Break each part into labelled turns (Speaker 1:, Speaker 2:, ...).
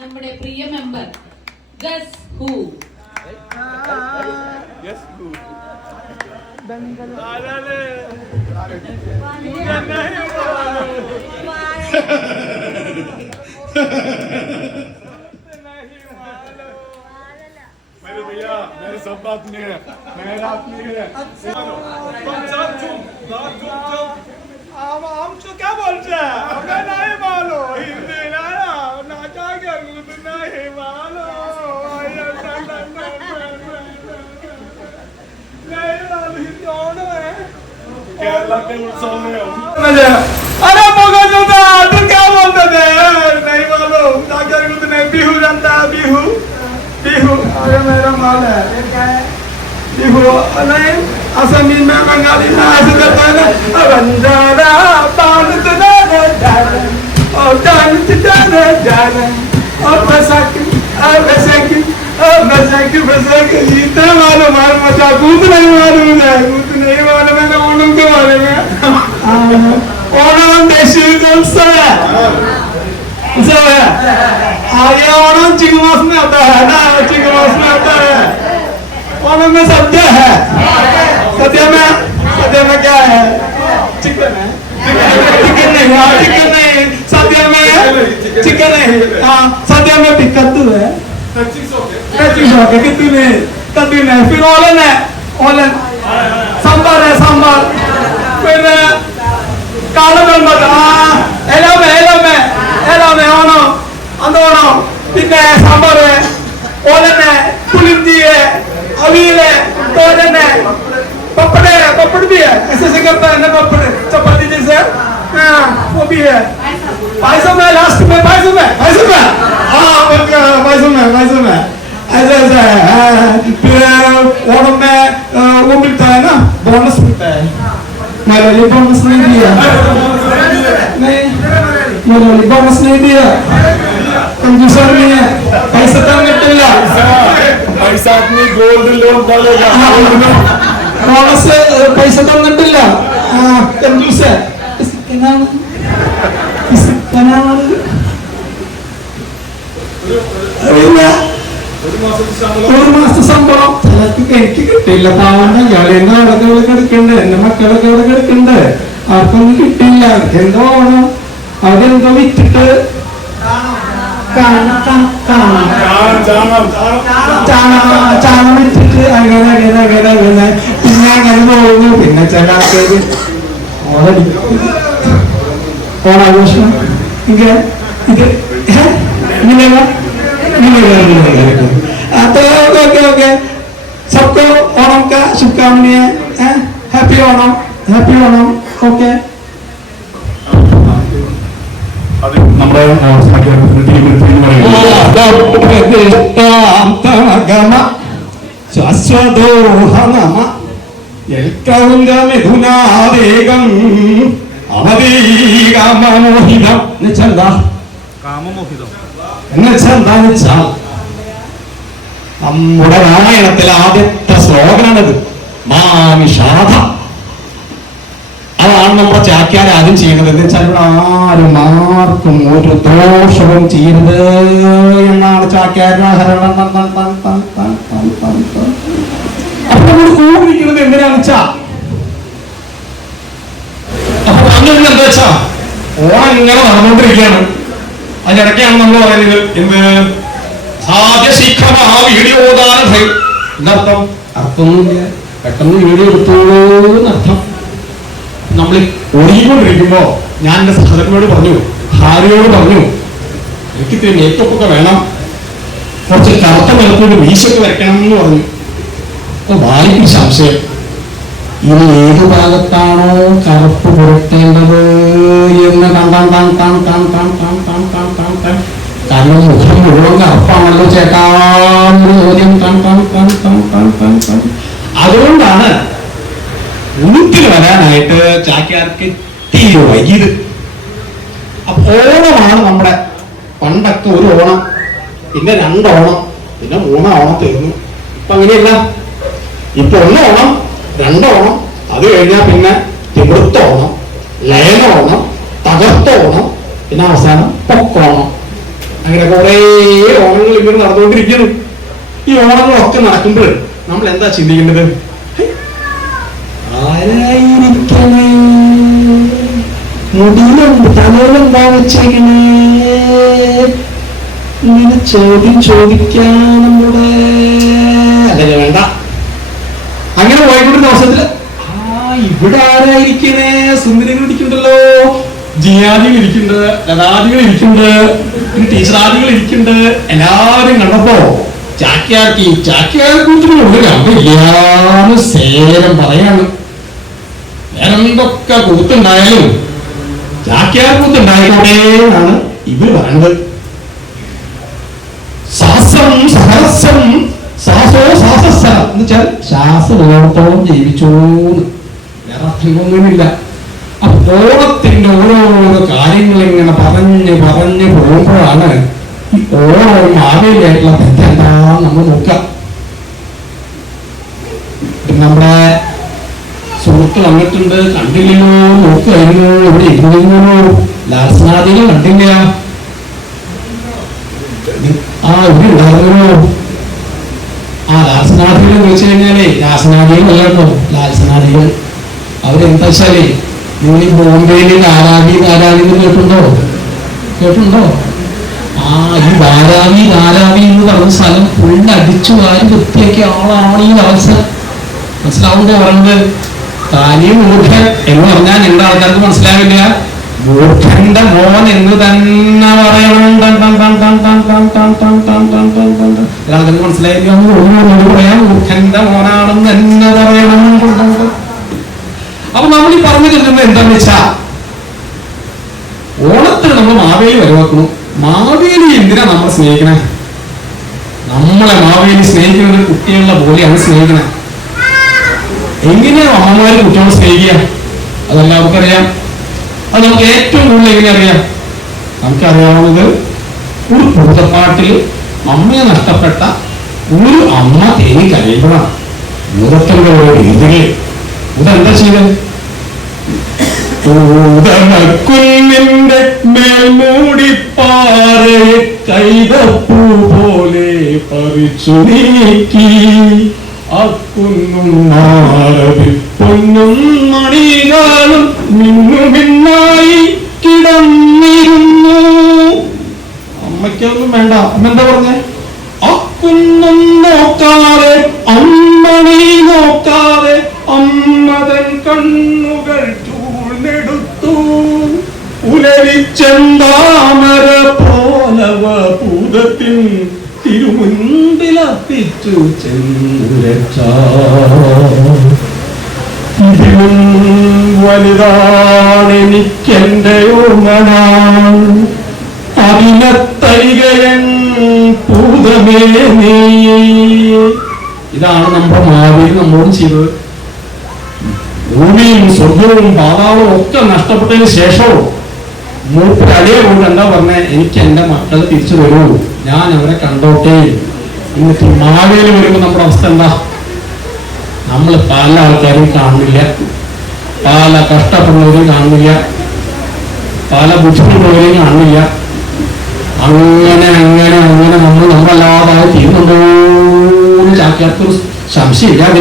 Speaker 1: നമ്മുടെ പ്രിയ
Speaker 2: member guess who guess who मेरे भैया मेरे सब बात नहीं है मेरा अपनी है तुम क्या बोल रहे हो मैं नहीं बोलो हिंदी ना केरला के उत्सव में अरे मगजोदा तू क्या बोलते थे नहीं मालूम नाचा गुद नहीं बिहू जनता बिहू बिहू अरे मेरा माल है ये क्या है बिहू नहीं असमी में बंगाली में ऐसे करता है ना बंजारा पान तना जाना और डांस तना जाना और बैसाखी और बैसाखी और बैसाखी बैसाखी इतना मालूम है मचा कूद नहीं मालूम है कूद नहीं मालूम है ना ओणम के बारे में ओणम देशी उत्सव है उत्सव है हाँ ये ओणम चिंगमास में आता है ना चिंगमास में आता है ओणम में सद्य है सद्य में सद्य में क्या है चिकन है चिकन नहीं हाँ चिकन नहीं सद्य में चिकन नहीं हाँ सद्य में भी कद्दू है कच्ची शौक कितनी कद्दू नहीं फिर ओलन है ओलन करने को चपाती जैसे वो भी है भाई साहब मैं लास्ट में भाई साहब मैं भाई साहब मैं हाँ भाई साहब मैं भाई साहब मैं ऐसा ऐसा है फिर और मैं वो मिलता है ना बोनस मिलता है मेरे लिए बोनस नहीं दिया नहीं मेरे लिए बोनस नहीं दिया कंजूसर नहीं है पैसा तंग
Speaker 3: പൈസ നീ ഗോൾഡ് ലോൺ പോലെയാണ്
Speaker 2: ബോണസ് പൈസ തന്നിട്ടില്ല कंजूस है इसका नाम इसका नाम ഒരു മാസത്തെ ശമ്പളം ചിലർക്ക് എനിക്ക് കിട്ടിയില്ല പാവണ്ട ഇയാൾ എന്താ അവിടെ ഇവിടെ കിടക്കണ്ട് എന്റെ മക്കളൊക്കെ അവിടെ കിടക്കണ്ട് അവർക്കൊന്നും കിട്ടിയില്ല എന്തോ വേണം അവരെന്തോ വിറ്റിട്ട് ചാണ വിറ്റിട്ട് അങ്ങനെ അങ്ങനെ അങ്ങനെ അങ്ങനെ അങ്ങനെ പോകുന്നു പിന്നെ ചില ആൾക്കാര് ഓണടിക്കും ഓണാഘോഷം ഇത് ഇത് ഏ? ഇങ്ങനെയല്ല? ഇങ്ങനെയല്ല, ഇങ്ങനെയല്ല. ആ, तो ओके ओके सबको ओणम का शुभकामनाएं हैं happy Onam happy Onam okay
Speaker 3: അത് നമ്മുടെ സമാഖ്യാനത്തിന്റെ ടീമിൽ
Speaker 2: എന്താന്ന് വെച്ചാൽ നമ്മുടെ രാമായണത്തിലെ ആദ്യത്തെ ശ്ലോകനാണിത്. മാമിഷാധ അതാണ് നമ്മുടെ ചാക്യാർ ആദ്യം ചെയ്യുന്നത്. എന്ന് വെച്ചാൽ ഇവിടെ ആരും ആർക്കും ഒരു ദോഷവും ചെയ്യരുത് എന്നാണ് ചാക്യാരഹരണം അപ്പൊ നമ്മൾ കൂടിയിരിക്കുന്നത് എന്തിനാന്ന് വെച്ചാ? അപ്പൊ പറഞ്ഞത് എന്താ വെച്ചാ ഓണം ഇങ്ങനെ അതിനിടയ്ക്കാണ് നമ്മൾ പറയുന്നത് എന്ത്? സാധ്യ ശീഘ്രമാ വീഡിയോ എന്നർത്ഥം? അർത്ഥമൊന്നുമില്ല. പെട്ടെന്ന് വീഡിയോ എന്നർത്ഥം. നമ്മൾ ഒഴുകിക്കൊണ്ടിരിക്കുമ്പോ ഞാൻ എന്റെ സഹോദരനോട് പറഞ്ഞു ഭാര്യയോട് പറഞ്ഞു എനിക്ക് ഇത്തിരി മേക്കപ്പ് ഒക്കെ വേണം. കുറച്ച് കറുത്ത നിലത്തോട് വീശൊക്കെ വരയ്ക്കണം എന്ന് പറഞ്ഞു. ഭാര്യയ്ക്ക് സംശയം ഇനി ഏത് ഭാഗത്താണോ കറുപ്പ് പുരട്ടേണ്ടത് എന്ന് കണ്ടാൻ താൻ താൻ താൻ താൻ താൻ താൻ താൻ താൻ താൻ കാരണം മുഖം മുഴുവൻ കറുപ്പാണല്ലോ ചേട്ടാ എന്ന് ചോദ്യം താൻ താൻ താൻ താൻ താൻ താൻ താൻ അതുകൊണ്ടാണ് ഉളുപ്പിൽ വരാനായിട്ട് ചാക്യാർക്ക് തീരെ വൈകിയത് അപ്പൊ ഓണമാണ് നമ്മുടെ പണ്ടൊക്കെ ഒരു ഓണം പിന്നെ രണ്ടോണം പിന്നെ മൂന്നാം ഓണം തീർന്നു ഇപ്പൊ അങ്ങനെയല്ല ഇപ്പൊ ഒന്നോണം രണ്ടോണം അത് കഴിഞ്ഞാൽ പിന്നെ തിമിർത്തോണം ലയനോണം തകർത്തോണം പിന്നെ അവസാനം പൊക്കോണം. അങ്ങനെ കുറെ ഓണങ്ങൾ ഇങ്ങനെ നടന്നുകൊണ്ടിരിക്കുന്നു. ഈ ഓണങ്ങളൊക്കെ നടക്കുമ്പോൾ നമ്മൾ എന്താ ചിന്തിക്കേണ്ടത് ആരായിരിക്കണേ? മുടിയിലുണ്ട് തലയിലെന്താ വെച്ചേക്കണേ? ഇങ്ങനെ ചോദ്യം ചോദിക്കാൻ നമ്മുടെ അങ്ങനെ വേണ്ട. അങ്ങനെ പോയിക്കൊണ്ടിരുന്ന ദിവസത്തിൽ ആ ഇവിടെ ആരായിരിക്കണേ? സുന്ദരികൾ ഇരിക്കുന്നുണ്ടല്ലോ. ജിയാദികൾ ഇരിക്കുന്നുണ്ട് ലതാദികൾ ഇരിക്കുന്നുണ്ട് ടീച്ചറാദികൾ ഇരിക്കുന്നുണ്ട്. എല്ലാവരും കണ്ടപ്പോ ചാക്യാർക്കി ചാക്യാരെ അവിടെ ഇല്ലാന്ന് സേരം പറയാണ്. എന്തൊക്കെ കൂത്തുണ്ടായാലും ചാക്യാർ കൂത്തുണ്ടായിക്കോട്ടെ എന്നാണ് ഇവർ പറയുന്നത് സഹസ്രം സഹസ്രം സാസോ സാസസ ശ്വാസമോളത്തോളം ജീവിച്ചോന്ന് വേറെ അർത്ഥങ്ങളൊന്നുമില്ല. അപ്പൊ ഓണത്തിന്റെ ഓരോരോ കാര്യങ്ങൾ ഇങ്ങനെ പറഞ്ഞ് പറഞ്ഞ് പോകുമ്പോഴാണ് ഈ ഓരോ മാവേലിയായിട്ടുള്ള ബന്ധം നമ്മൾ നോക്കാം നമ്മുടെ സുഹൃത്ത് വന്നിട്ടുണ്ട് കണ്ടില്ലല്ലോ നോക്കുമായിരുന്നു ഇവിടെ ഇരുന്നിരുന്നല്ലോ. ലാസ്നാദികൾ കണ്ടില്ല. ആ ഇവിടെ ഉണ്ടായിരുന്നല്ലോ. ആ ലാൽസനാദികൾ എന്ന് വെച്ച് കഴിഞ്ഞാലേ ലാൽസനാദികൾ അല്ലല്ലോ ലാൽസനാഥികൾ അവരെന്താ വെച്ചാലേ നിങ്ങൾ ഈ ബോംബെയിൽ ധാരാവി ധാരാവി എന്ന് കേട്ടുണ്ടോ കേട്ടുണ്ടോ ആ ഈ ധാരാവി ധാരാവി എന്ന് പറഞ്ഞ സ്ഥലം ഫുള്ള് അടിച്ചു വാരി വൃത്തിയാക്കിയ ആളാണ് ഈ ലാൽസൻ മനസ്സിലാവുന്നുണ്ടോ പറഞ്ഞത് താനിയും മൂർഖൻ എന്ന് പറഞ്ഞാൽ എന്റെ ആൾക്കാർക്ക് മനസ്സിലാവില്ല മൂർഖന്റെ മോൻ എന്ന് തന്നെ പറയണം ഒരാൾക്കത് മനസ്സിലായില്ല? പറയണം അപ്പൊ നമ്മൾ ഈ പറഞ്ഞു തരുന്നത് എന്താന്ന് വെച്ചാ ഓണത്തിന് നമ്മൾ മാവേലി വരവാക്കുന്നു മാവേലി എന്തിനാ നമ്മൾ സ്നേഹിക്കണേ? നമ്മളെ മാവേലി സ്നേഹിക്കുന്ന ഒരു കുട്ടികളുടെ പോലെയാണ് സ്നേഹിക്കണേ. എങ്ങനെയാണ് അമ്മമാരെ കുട്ടികളെ സ്നേഹിക്കുക? അതല്ല നമുക്കറിയാം അത് നമുക്ക് ഏറ്റവും കൂടുതൽ എങ്ങനെ അറിയാം? നമുക്കറിയാവുന്നത് ഒരു കുടുംബപ്പാട്ടിൽ അമ്മയെ നഷ്ടപ്പെട്ട ഒരു അമ്മ തേനി കരയുമ്പോഴാണ് ഭൂതത്തങ്ങളുടെ രീതികൾ ഇതെന്താ ചെയ്തത് ൂതമക്കുന്നിന്റെ മേൽമൂടിപ്പാറെ കൈതപ്പൂ പോലെ കിടന്നിരുന്നു. അമ്മയ്ക്കൊന്നും വേണ്ട. അമ്മ എന്താ പറഞ്ഞേ? അക്കുന്നും നോക്കാതെ അമ്മണി നോക്കാതെ അമ്മതൻ കണ്ണുകൾ ചൂളെടുത്തു ഉലരിച്ചെന്താമര പോലവ ഭൂതത്തിൻ തിരുമുൻപിലപ്പിച്ചു ചെന്നുരക്ഷ വലുതാണെനിക്കെന്റെ ഓർമ്മനാൾ നീ. ഇതാണ് നമ്മുടെ മാവേലി നമ്മോട് ചെയ്തത്. ഭൂമിയും സ്വർഗവും പാതാളവും ഒക്കെ നഷ്ടപ്പെട്ടതിന് ശേഷവും മൂപ്പര് അടിയെ കൊണ്ട് എന്താ പറഞ്ഞേ? എനിക്ക് എന്റെ മക്കൾ തിരിച്ചു വരൂ. ഞാൻ അവരെ കണ്ടോട്ടെ. എന്നിട്ട് മാവേലി വരുമ്പോൾ നമ്മുടെ അവസ്ഥ എന്താ? നമ്മൾ പല ആൾക്കാരും കാണുന്നില്ല. പല കഷ്ടപ്പെടുന്നവരെയും കാണുന്നില്ല. പല ബുദ്ധിമുട്ടുള്ളവരെയും കാണുന്നില്ല.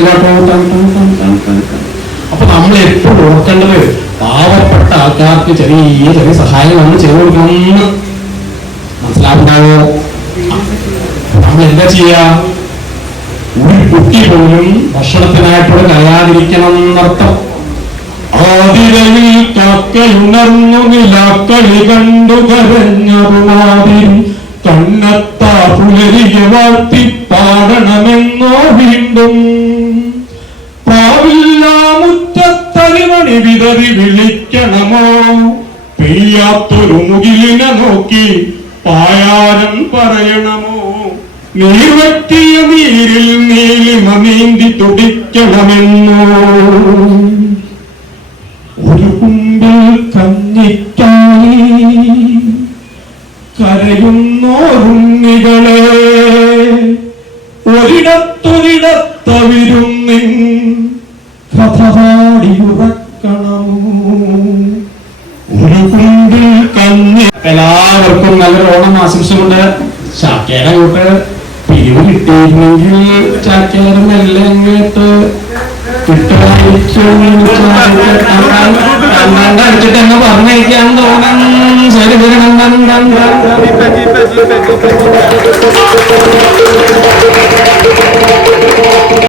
Speaker 2: ടൺ. അപ്പൊ നമ്മൾ എപ്പോഴും ഓർക്കേണ്ടത് പാവപ്പെട്ട ആൾക്കാർക്ക് ചെറിയ ചെറിയ സഹായം നമ്മൾ ചെയ്തു കൊടുക്കണമെന്ന് മനസ്സിലാക്കുന്നുണ്ടാവോ നമ്മൾ എന്താ ചെയ്യാ ഒരു കുട്ടി പോലും ഭക്ഷണത്തിനായിട്ടുള്ള കരയാതിരിക്കണം എന്നർത്ഥം ആതിരവിൽ കാക്കയുണർന്നു നിലാക്കളി കണ്ടു കരഞ്ഞറുമാതിരി കണ്ണത്താ പുലരിക വാഴ്ത്തി പാടണമെന്നോ വീണ്ടും വിതറി വിളിക്കണമോ? പെയ്യാത്തൊരു മുകിലിനെ നോക്കി പായാരം പറയണമോ? നീർവറ്റിയ നീരിൽ നീലിമ നീന്തി തുടിക്കണമെന്നോ? ഒരു കുമ്പിൽ കഞ്ഞിക്കായി കരയുന്നോരുണ്ണികളെ ഒരിടത്തൊരിടത്തവിരുന്നിൻ കഥ പാടി എല്ലാവർക്കും നല്ലൊരു ഓണം ആശംസമുണ്ട്. ചാക്കേര കൂട്ട് പിരിവ് കിട്ടിയിരുന്നെങ്കിൽ ചാക്കേര നല്ല അടിച്ചിട്ട് എന്നെ പറഞ്ഞയക്കാൻ തോന്നുന്നു ശരി